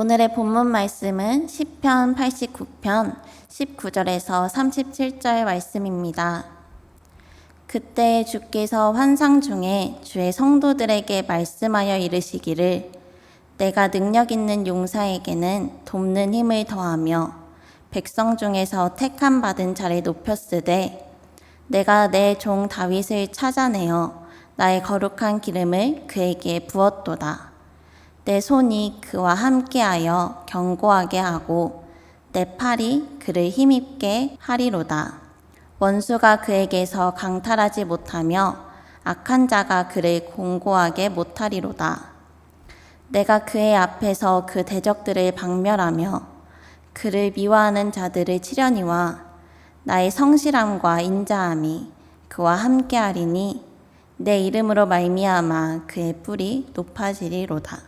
오늘의 본문 말씀은 시편 89편 19절에서 37절 말씀입니다. 그때 주께서 환상 중에 주의 성도들에게 말씀하여 이르시기를 내가 능력 있는 용사에게는 돕는 힘을 더하며 백성 중에서 택함 받은 자를 높였으되 내가 내 종 다윗을 찾아내어 나의 거룩한 기름을 그에게 부었도다. 내 손이 그와 함께하여 견고하게 하고 내 팔이 그를 힘입게 하리로다. 원수가 그에게서 강탈하지 못하며 악한 자가 그를 공고하게 못하리로다. 내가 그의 앞에서 그 대적들을 박멸하며 그를 미워하는 자들을 치려니와 나의 성실함과 인자함이 그와 함께하리니 내 이름으로 말미암아 그의 뿔이 높아지리로다.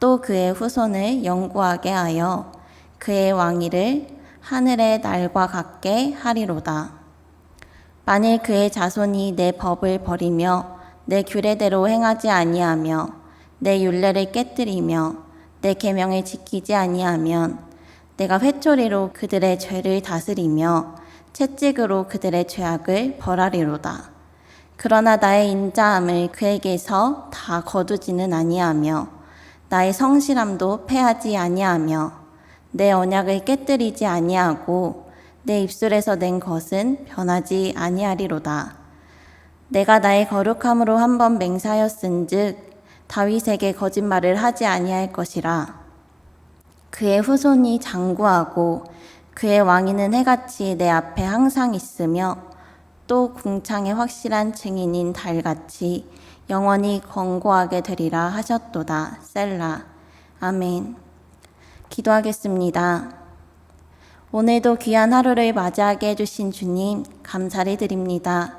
또 그의 후손을 영구하게 하여 그의 왕위를 하늘의 날과 같게 하리로다. 만일 그의 자손이 내 법을 버리며 내 규례대로 행하지 아니하며 내 율례를 깨뜨리며 내 계명을 지키지 아니하면 내가 회초리로 그들의 죄를 다스리며 채찍으로 그들의 죄악을 벌하리로다. 그러나 나의 인자함을 그에게서 다 거두지는 아니하며 나의 성실함도 패하지 아니하며 내 언약을 깨뜨리지 아니하고 내 입술에서 낸 것은 변하지 아니하리로다. 내가 나의 거룩함으로 한 번 맹세하였은즉 다윗에게 거짓말을 하지 아니할 것이라. 그의 후손이 장구하고 그의 왕위는 해같이 내 앞에 항상 있으며 또 궁창의 확실한 증인인 달같이 영원히 권고하게 되리라 하셨도다. 셀라. 아멘. 기도하겠습니다. 오늘도 귀한 하루를 맞이하게 해주신 주님, 감사를 드립니다.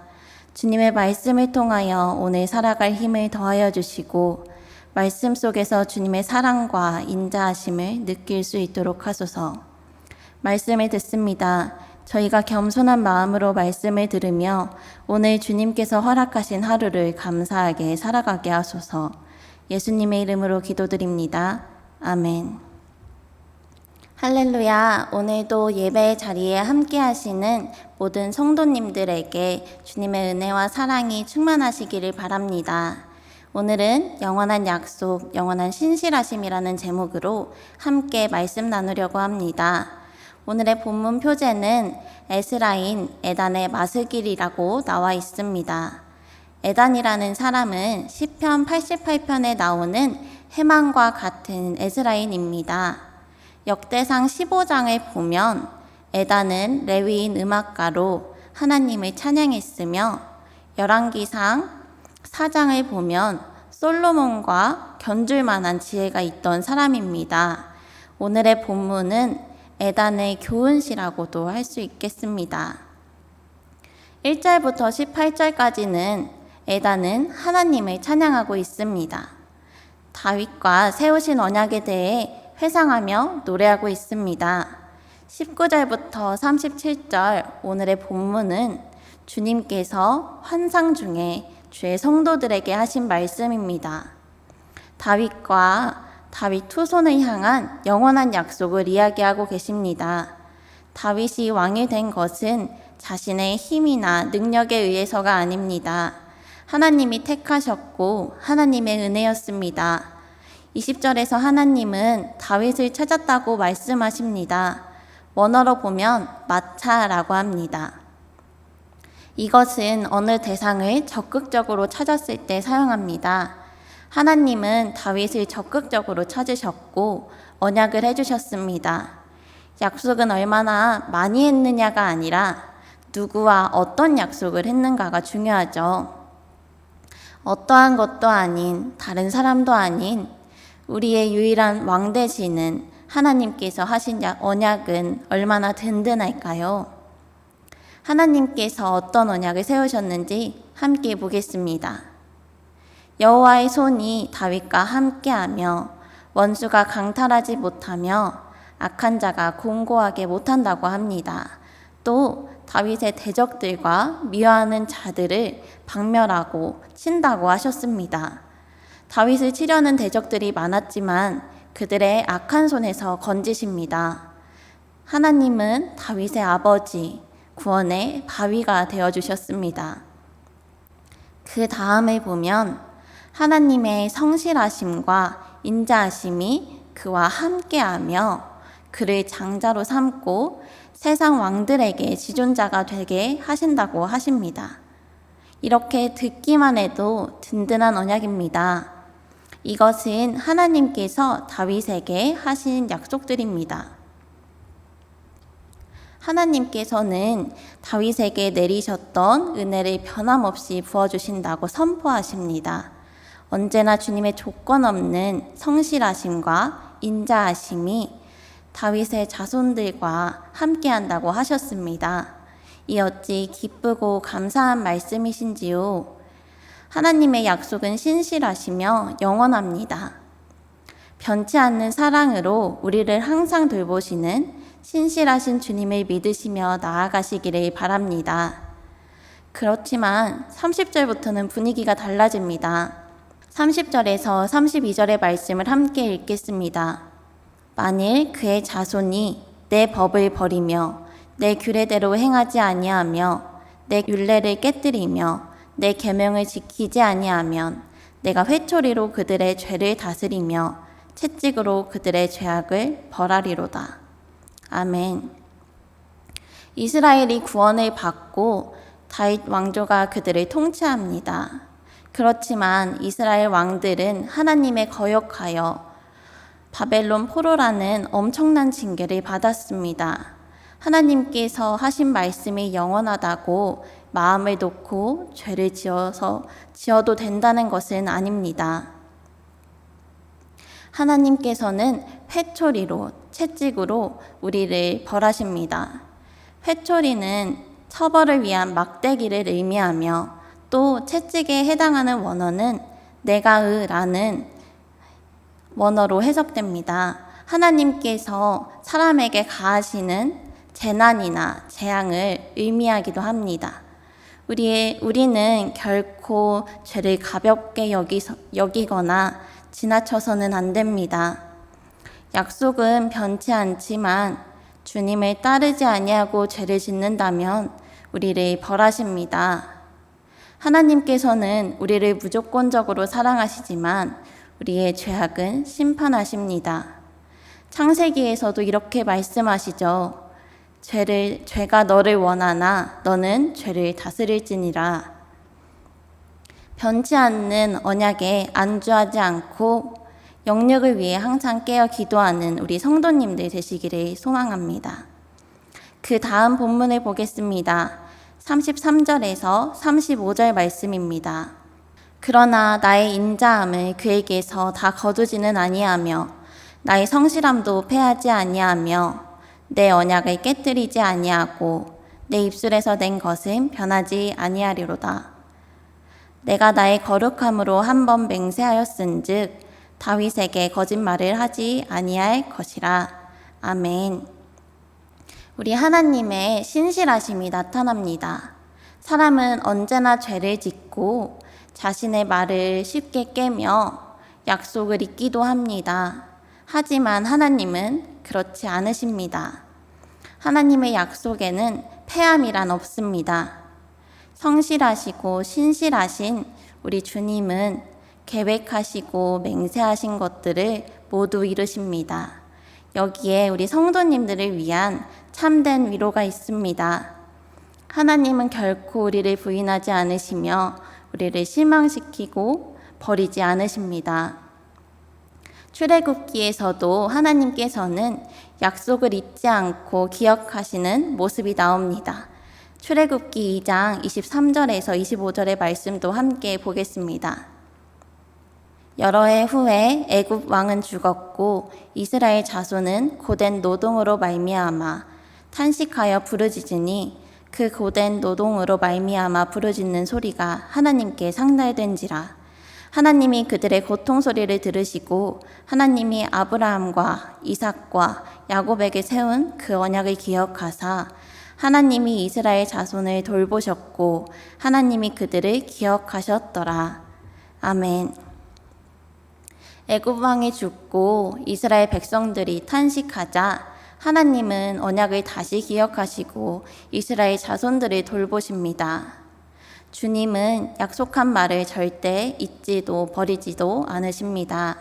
주님의 말씀을 통하여 오늘 살아갈 힘을 더하여 주시고, 말씀 속에서 주님의 사랑과 인자하심을 느낄 수 있도록 하소서. 말씀을 듣습니다. 저희가 겸손한 마음으로 말씀을 들으며 오늘 주님께서 허락하신 하루를 감사하게 살아가게 하소서. 예수님의 이름으로 기도드립니다. 아멘. 할렐루야. 오늘도 예배 자리에 함께 하시는 모든 성도님들에게 주님의 은혜와 사랑이 충만하시기를 바랍니다. 오늘은 영원한 약속, 영원한 신실하심이라는 제목으로 함께 말씀 나누려고 합니다. 오늘의 본문 표제는 에스라인 에단의 마스길이라고 나와 있습니다. 에단이라는 사람은 시편 88편에 나오는 해망과 같은 에스라인입니다. 역대상 15장을 보면 에단은 레위인 음악가로 하나님을 찬양했으며 열왕기상 4장을 보면 솔로몬과 견줄 만한 지혜가 있던 사람입니다. 오늘의 본문은 에단의 교훈시라고도 할 수 있겠습니다. 1절부터 18절까지는 에단은 하나님을 찬양하고 있습니다. 다윗과 세우신 언약에 대해 회상하며 노래하고 있습니다. 19절부터 37절 오늘의 본문은 주님께서 환상 중에 주의 성도들에게 하신 말씀입니다. 다윗과 다윗 투손을 향한 영원한 약속을 이야기하고 계십니다. 다윗이 왕이 된 것은 자신의 힘이나 능력에 의해서가 아닙니다. 하나님이 택하셨고 하나님의 은혜였습니다. 20절에서 하나님은 다윗을 찾았다고 말씀하십니다. 원어로 보면 마차라고 합니다. 이것은 어느 대상을 적극적으로 찾았을 때 사용합니다. 하나님은 다윗을 적극적으로 찾으셨고 언약을 해주셨습니다. 약속은 얼마나 많이 했느냐가 아니라 누구와 어떤 약속을 했는가가 중요하죠. 어떠한 것도 아닌 다른 사람도 아닌 우리의 유일한 왕 되시는 하나님께서 하신 약- 언약은 얼마나 든든할까요? 하나님께서 어떤 언약을 세우셨는지 함께 보겠습니다. 여호와의 손이 다윗과 함께하며 원수가 강탈하지 못하며 악한 자가 공고하게 못한다고 합니다. 또 다윗의 대적들과 미워하는 자들을 박멸하고 친다고 하셨습니다. 다윗을 치려는 대적들이 많았지만 그들의 악한 손에서 건지십니다. 하나님은 다윗의 아버지, 구원의 바위가 되어 주셨습니다. 그 다음에 보면 하나님의 성실하심과 인자하심이 그와 함께하며 그를 장자로 삼고 세상 왕들에게 지존자가 되게 하신다고 하십니다. 이렇게 듣기만 해도 든든한 언약입니다. 이것은 하나님께서 다윗에게 하신 약속들입니다. 하나님께서는 다윗에게 내리셨던 은혜를 변함없이 부어주신다고 선포하십니다. 언제나 주님의 조건 없는 성실하심과 인자하심이 다윗의 자손들과 함께한다고 하셨습니다. 이 어찌 기쁘고 감사한 말씀이신지요. 하나님의 약속은 신실하시며 영원합니다. 변치 않는 사랑으로 우리를 항상 돌보시는 신실하신 주님을 믿으시며 나아가시기를 바랍니다. 그렇지만 30절부터는 분위기가 달라집니다. 30절에서 32절의 말씀을 함께 읽겠습니다. 만일 그의 자손이 내 법을 버리며 내 규례대로 행하지 아니하며 내 율례를 깨뜨리며 내 계명을 지키지 아니하면 내가 회초리로 그들의 죄를 다스리며 채찍으로 그들의 죄악을 벌하리로다. 아멘. 이스라엘이 구원을 받고 다윗 왕조가 그들을 통치합니다. 그렇지만 이스라엘 왕들은 하나님의 거역하여 바벨론 포로라는 엄청난 징계를 받았습니다. 하나님께서 하신 말씀이 영원하다고 마음을 놓고 죄를 지어서 지어도 된다는 것은 아닙니다. 하나님께서는 회초리로 채찍으로 우리를 벌하십니다. 회초리는 처벌을 위한 막대기를 의미하며 또 채찍에 해당하는 원어는 내가으라는 원어로 해석됩니다. 하나님께서 사람에게 가하시는 재난이나 재앙을 의미하기도 합니다. 우리의, 우리는 결코 죄를 가볍게 여기서, 여기거나 지나쳐서는 안 됩니다. 약속은 변치 않지만 주님을 따르지 아니하고 죄를 짓는다면 우리를 벌하십니다. 하나님께서는 우리를 무조건적으로 사랑하시지만 우리의 죄악은 심판하십니다. 창세기에서도 이렇게 말씀하시죠. 죄를 죄가 너를 원하나 너는 죄를 다스릴지니라. 변치 않는 언약에 안주하지 않고 영역을 위해 항상 깨어 기도하는 우리 성도님들 되시기를 소망합니다. 그 다음 본문을 보겠습니다. 33절에서 35절 말씀입니다. 그러나 나의 인자함을 그에게서 다 거두지는 아니하며 나의 성실함도 패하지 아니하며 내 언약을 깨뜨리지 아니하고 내 입술에서 낸 것은 변하지 아니하리로다. 내가 나의 거룩함으로 한 번 맹세하였은즉 다윗에게 거짓말을 하지 아니할 것이라. 아멘. 우리 하나님의 신실하심이 나타납니다. 사람은 언제나 죄를 짓고 자신의 말을 쉽게 깨며 약속을 잊기도 합니다. 하지만 하나님은 그렇지 않으십니다. 하나님의 약속에는 패함이란 없습니다. 성실하시고 신실하신 우리 주님은 계획하시고 맹세하신 것들을 모두 이루십니다. 여기에 우리 성도님들을 위한 참된 위로가 있습니다. 하나님은 결코 우리를 부인하지 않으시며 우리를 실망시키고 버리지 않으십니다. 출애굽기에서도 하나님께서는 약속을 잊지 않고 기억하시는 모습이 나옵니다. 출애굽기 2장 23절에서 25절의 말씀도 함께 보겠습니다. 여러 해 후에 애굽 왕은 죽었고 이스라엘 자손은 고된 노동으로 말미암아 탄식하여 부르짖으니 그 고된 노동으로 말미암아 부르짖는 소리가 하나님께 상달된지라 하나님이 그들의 고통 소리를 들으시고 하나님이 아브라함과 이삭과 야곱에게 세운 그 언약을 기억하사 하나님이 이스라엘 자손을 돌보셨고 하나님이 그들을 기억하셨더라 아멘. 애굽 왕이 죽고 이스라엘 백성들이 탄식하자 하나님은 언약을 다시 기억하시고 이스라엘 자손들을 돌보십니다. 주님은 약속한 말을 절대 잊지도 버리지도 않으십니다.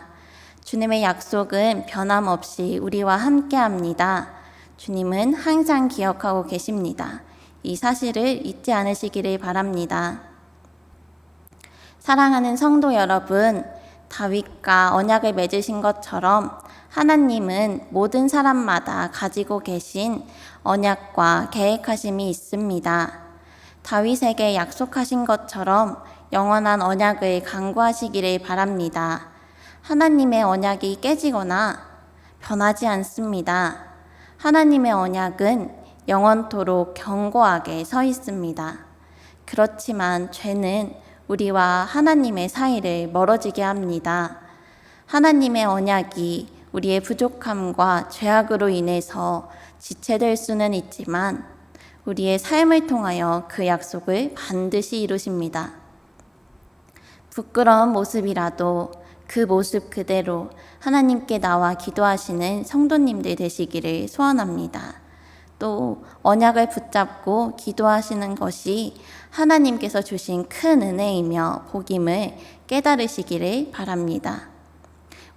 주님의 약속은 변함없이 우리와 함께 합니다. 주님은 항상 기억하고 계십니다. 이 사실을 잊지 않으시기를 바랍니다. 사랑하는 성도 여러분, 다윗과 언약을 맺으신 것처럼 하나님은 모든 사람마다 가지고 계신 언약과 계획하심이 있습니다. 다윗에게 약속하신 것처럼 영원한 언약을 강구하시기를 바랍니다. 하나님의 언약이 깨지거나 변하지 않습니다. 하나님의 언약은 영원토록 견고하게 서 있습니다. 그렇지만 죄는 우리와 하나님의 사이를 멀어지게 합니다. 하나님의 언약이 우리의 부족함과 죄악으로 인해서 지체될 수는 있지만 우리의 삶을 통하여 그 약속을 반드시 이루십니다. 부끄러운 모습이라도 그 모습 그대로 하나님께 나와 기도하시는 성도님들 되시기를 소원합니다. 또 언약을 붙잡고 기도하시는 것이 하나님께서 주신 큰 은혜이며 복임을 깨달으시기를 바랍니다.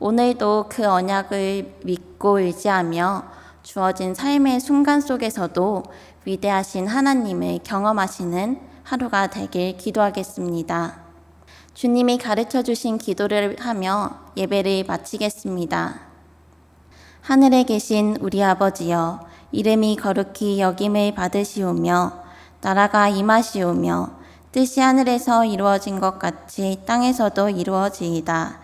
오늘도 그 언약을 믿고 의지하며 주어진 삶의 순간 속에서도 위대하신 하나님을 경험하시는 하루가 되길 기도하겠습니다. 주님이 가르쳐 주신 기도를 하며 예배를 마치겠습니다. 하늘에 계신 우리 아버지여, 이름이 거룩히 여김을 받으시오며, 나라가 임하시오며, 뜻이 하늘에서 이루어진 것 같이 땅에서도 이루어지이다.